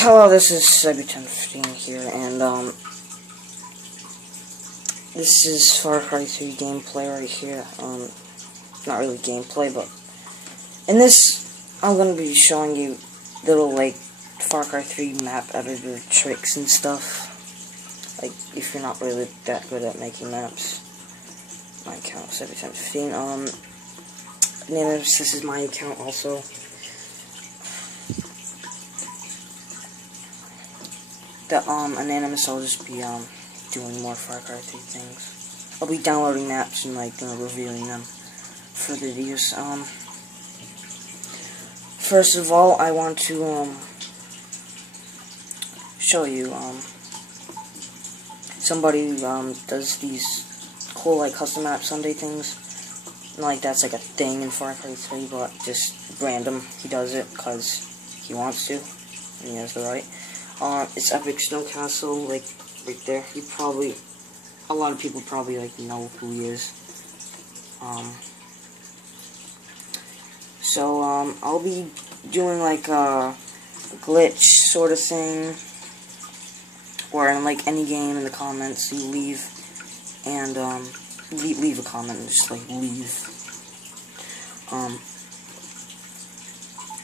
Hello, this is Sebi1015 here, and this is Far Cry 3 gameplay right here. Not really gameplay, but in this, I'm gonna be showing you little, like, Far Cry 3 map editor tricks and stuff. Like, if you're not really that good at making maps. My account is Sebi1015. Ananumus, this is my account also. The Ananumus, I'll just be doing more Far Cry 3 things. I'll be downloading maps and like reviewing them for the videos. First of all, I want to show you somebody who does these cool like custom map Sunday things. Not like that's like a thing in Far Cry 3, but just random. He does it because he wants to, and he has the right. It's Epic Snow Castle, like, right there. A lot of people probably, like, know who he is. I'll be doing, like, a glitch sort of thing, where in, like, any game in the comments, you leave, and, leave a comment, and just, like, leave.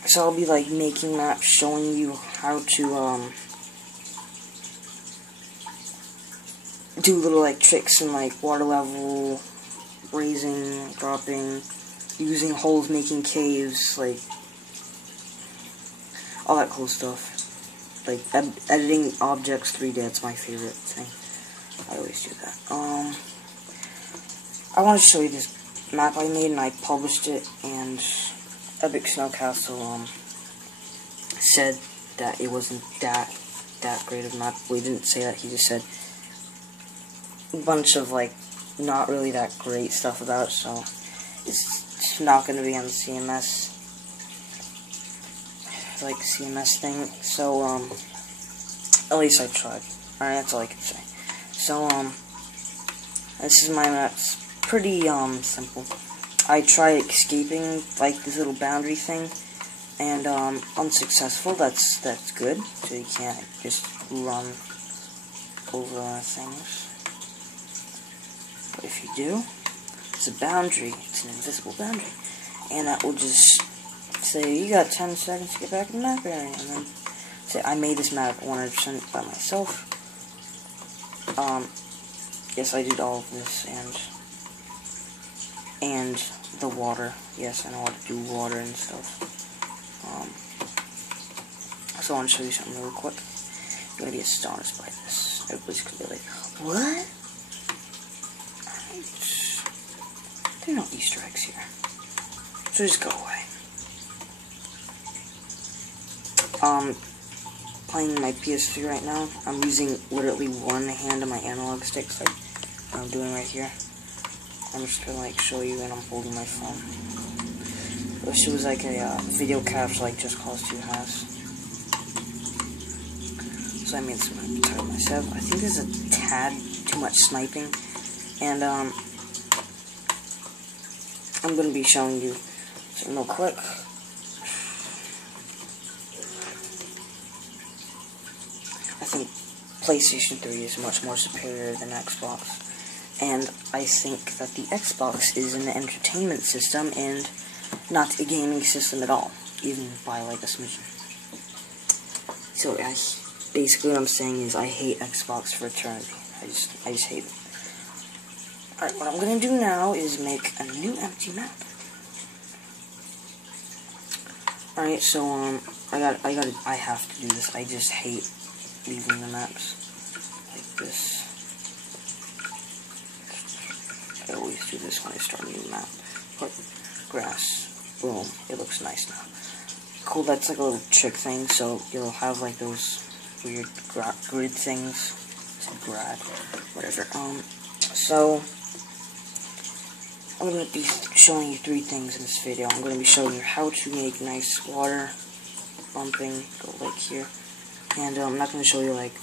So I'll be, like, making maps, showing you how to, do little, like, tricks in, like, water level, raising, dropping, using holes, making caves, like, all that cool stuff. Like, editing objects 3D, that's my favorite thing. I always do that. I want to show you this map I made, and I published it, and Epic Snow Castle, said that it wasn't that great of a map. We didn't say that, he just said a bunch of, like, not really that great stuff about it, so it's not going to be on the CMS, like, CMS thing, so, at least I tried. Alright, that's all I can say. So, this is my map. It's pretty, simple. I tried escaping, like, this little boundary thing, and, unsuccessful. That's good, so you can't just run over things. But if you do, it's a boundary. It's an invisible boundary. And that will just say, you got 10 seconds to get back in the map area. And then say, I made this map 100% by myself. Yes, I did all of this, and the water. Yes, I know how to do water and stuff. So I want to show you something real quick. You're going to be astonished by this. Everybody's going to be like, what? There are no Easter eggs here. So just go away. Playing my PS3 right now. I'm using literally one hand on my analog sticks, like what I'm doing right here. I'm just gonna like show you, and I'm holding my phone. I wish it was like a video capture like Just Cause 2 has. So I made some tutorial myself. I think there's a tad too much sniping, and I'm gonna be showing you something real quick. I think PlayStation 3 is much more superior than Xbox. And I think that the Xbox is an entertainment system and not a gaming system at all, even by like a smidgen. So basically what I'm saying is I hate Xbox for eternity. I just hate it. Alright, what I'm gonna do now is make a new empty map. Alright, so I have to do this. I just hate leaving the maps like this. I always do this when I start a new map. Put grass, boom, it looks nice now. Cool, that's like a little trick thing, so you'll have like those weird grid things. Grad, whatever. So I'm going to be showing you 3 things in this video. I'm going to be showing you how to make nice water bumping, go like here. And I'm not going to show you like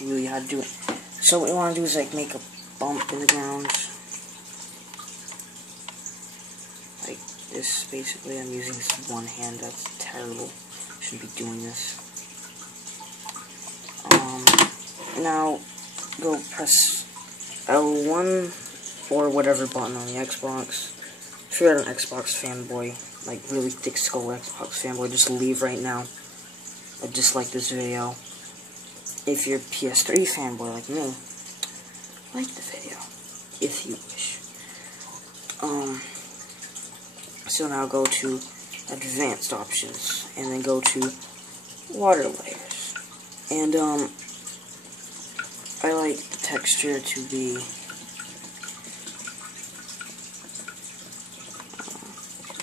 really how to do it. So what you want to do is like make a bump in the ground. Like this, basically. I'm using this one hand, that's terrible. Shouldn't be doing this. Now, go press L1 or whatever button on the Xbox. If you're an Xbox fanboy, like really thick skull Xbox fanboy, just leave right now. Or dislike this video. If you're a PS3 fanboy like me, like the video, if you wish. So now go to advanced options, and then go to water layers. And, I like the texture to be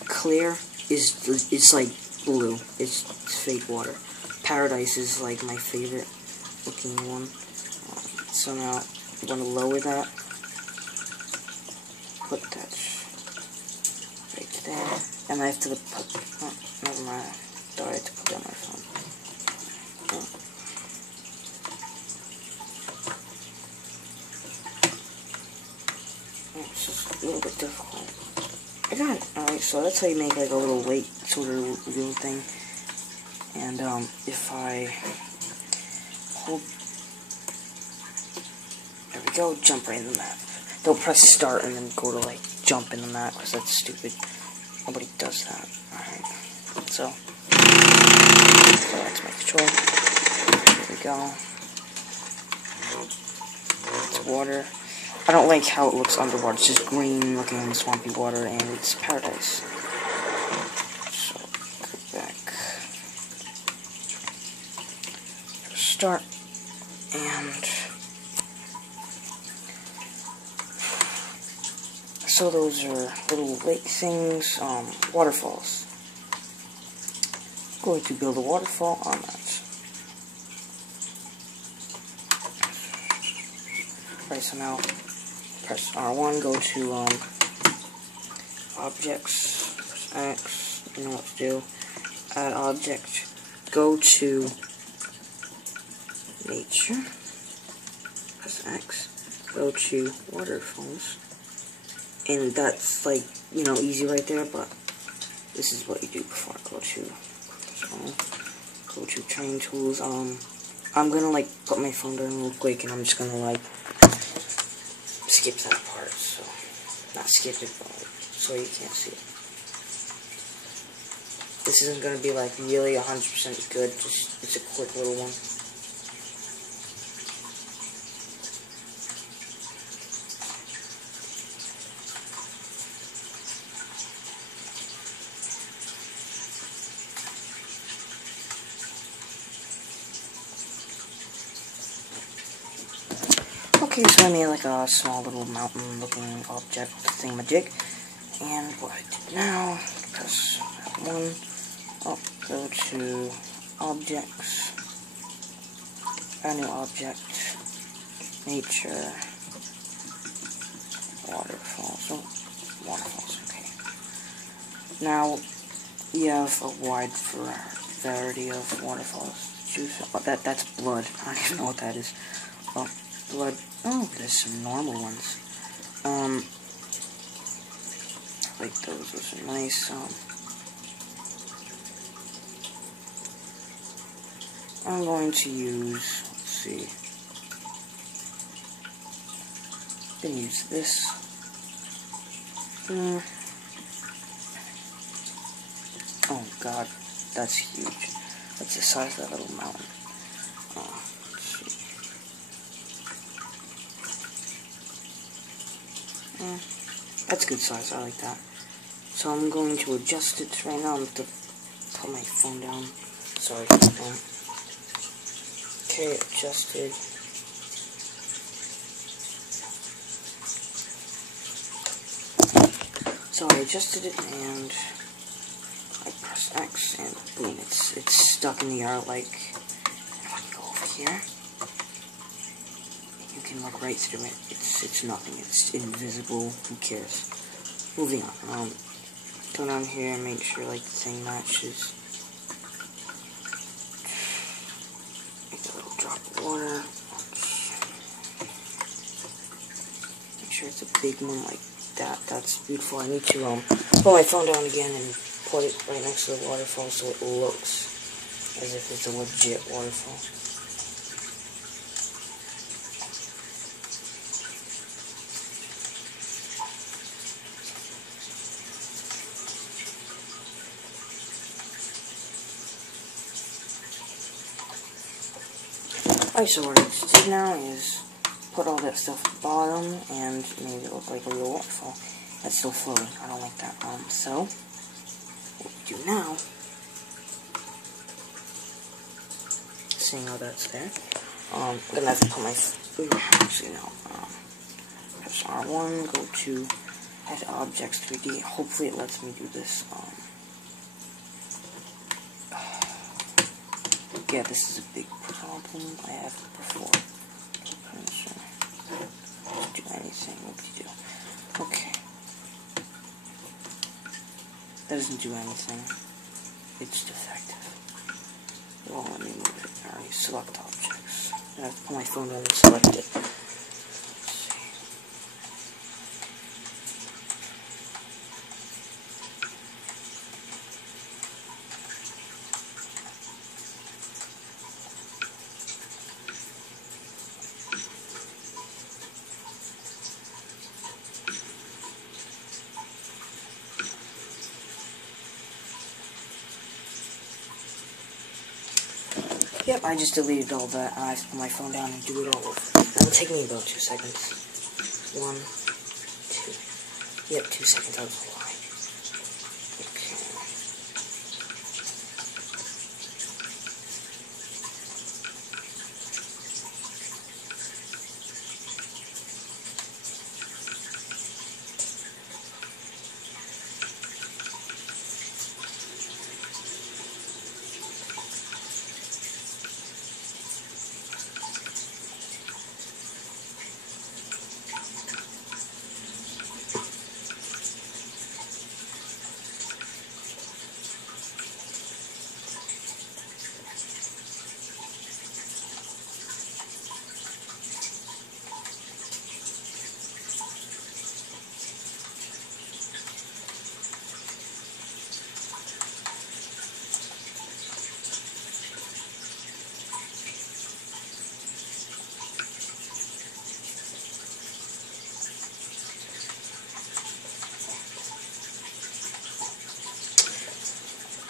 clear. It's like blue. It's fake water. Paradise is like my favorite looking one. So now I'm going to lower that. Put that right there. And I have to put, oh, never mind. Sorry, I have to put that on my phone. It's just a little bit difficult. I got it. Alright, so that's how you make like a little lake sort of little thing. And if I hold, there we go, jump right in the map. Don't press start and then go to like jump in the map, because that's stupid. Nobody does that. Alright, so that's my control. There we go. It's water. I don't like how it looks underwater. It's just green looking in the swampy water, and it's paradise. So, go back. Start. And so those are little lake things, waterfalls. I'm going to build a waterfall on that. Alright, so now press R1, go to objects, press X, you know what to do, add object, go to nature, press X, go to waterfalls, and that's like, you know, easy right there, but this is what you do before I go to train tools. I'm gonna like put my phone down real quick, and I'm just gonna like skip that part, so not skip it, but like, so you can't see it. This isn't gonna be like really 100% good, just it's a quick little one. Okay, so I made like a small little mountain looking object thingamajig, and what I did now, press F1, up, go to objects, add new object, nature, waterfalls, oh, waterfalls, okay. Now, you have a wide variety of waterfalls to choose from. Oh, that's blood, I don't even know what that is. Oh, blood. Oh, there's some normal ones. Like those are nice. I'm going to use, let's see. I'm gonna use this. Oh god, that's huge. That's the size of that little mountain. That's a good size, I like that. So I'm going to adjust it right now. I'm going to put my phone down. Sorry. Okay, adjusted. So I adjusted it, and I press X, and boom, it's stuck in the air. Like, if I can go over here, you can look right through it. It's nothing. It's invisible. Who cares? Moving on. Go down here and make sure like the thing matches. Make a little drop of water. Make sure it's a big one like that. That's beautiful. I need to put my phone down again and put it right next to the waterfall so it looks as if it's a legit waterfall. Alright, so what I need to do now is put all that stuff at the bottom and make it look like a real waterfall. That's still floating. I don't like that. So what we do now, seeing how that's there, I'm gonna have to put my actually no. Press R1, go to Add Objects 3D. Hopefully it lets me do this. Yeah, this is a big problem I have before. Do anything. What do you do? Okay. That doesn't do anything. It's defective. Well, let me move it. Alright, select objects. I have to put my phone down and select it. Yep, I just deleted all that. I have to put my phone down and do it all over. That'll take me about 2 seconds. 1, 2. Yep, 2 seconds. I was lying. Okay.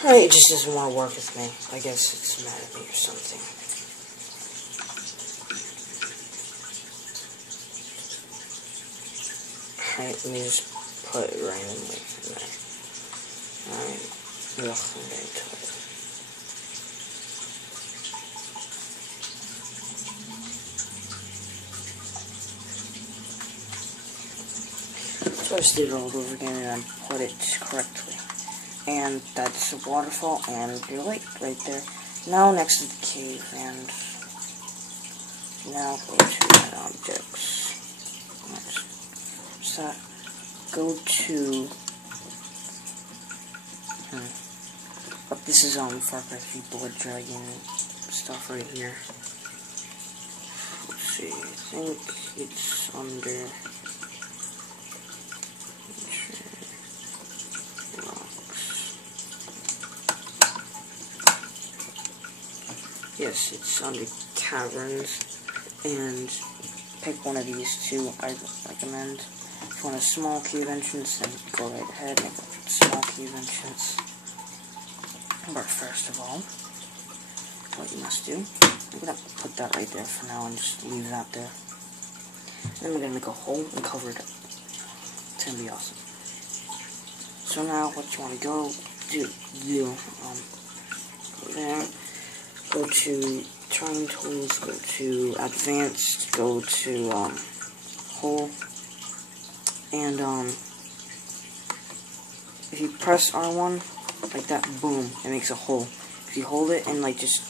Alright, it just doesn't want to work with me. I guess it's mad at me or something. Alright, let me just put it randomly in there. Alright, ugh, I'm getting tired. So I just did it all over again and I put it correctly. And that's a waterfall and your lake right there. Now next to the cave, and now go to Add Objects. What's that? Go to but this is Far Cry 3 Blood Dragon stuff right here. Let's see, I think it's under yes, it's under caverns, and pick one of these two. I recommend. If you want a small cave entrance, then go right ahead and go for the small cave entrance. But first of all, what you must do, I'm gonna put that right there for now and just leave that there. Then we're gonna make a hole and cover it up. It's gonna be awesome. So now, what you want to go there. Go to Trying Tools, go to Advanced, go to Hole, and if you press R1 like that, boom, it makes a hole. If you hold it and like just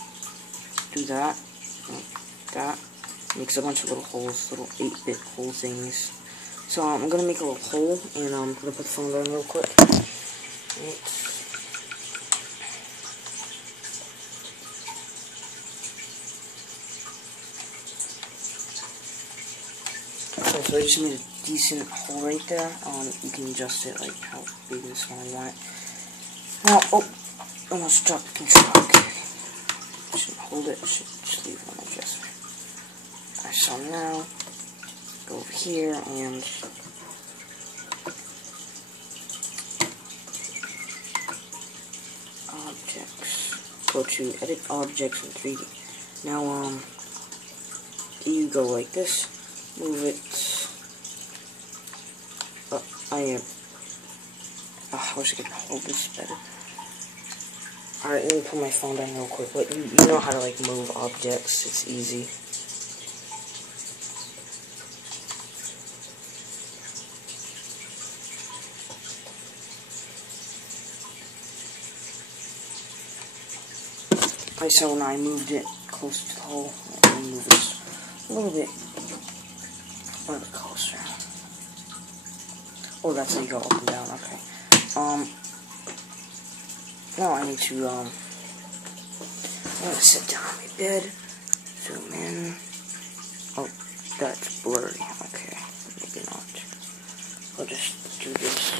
do that, like that, it makes a bunch of little holes, little 8-bit hole things. So I'm gonna make a little hole, and I'm gonna put the phone down real quick. Right. So I just made a decent hole right there. You can adjust it like how big and small you want it. Now, oh, almost dropped the controller. Okay. Shouldn't hold it. Should just leave it on my dresser. Alright, so now go over here and objects. Go to Edit Objects in 3D. Now, you go like this, move it. I wish I could hold this better. Alright, let me put my phone down real quick. But you know how to like move objects. It's easy. Alright, so now I moved it close to the hole. Let me move this a little bit closer. Oh, that's how you go up and down. Okay. Now I need to I'm gonna sit down on my bed. Zoom in. Oh, that's blurry. Okay, maybe not. I'll just do this.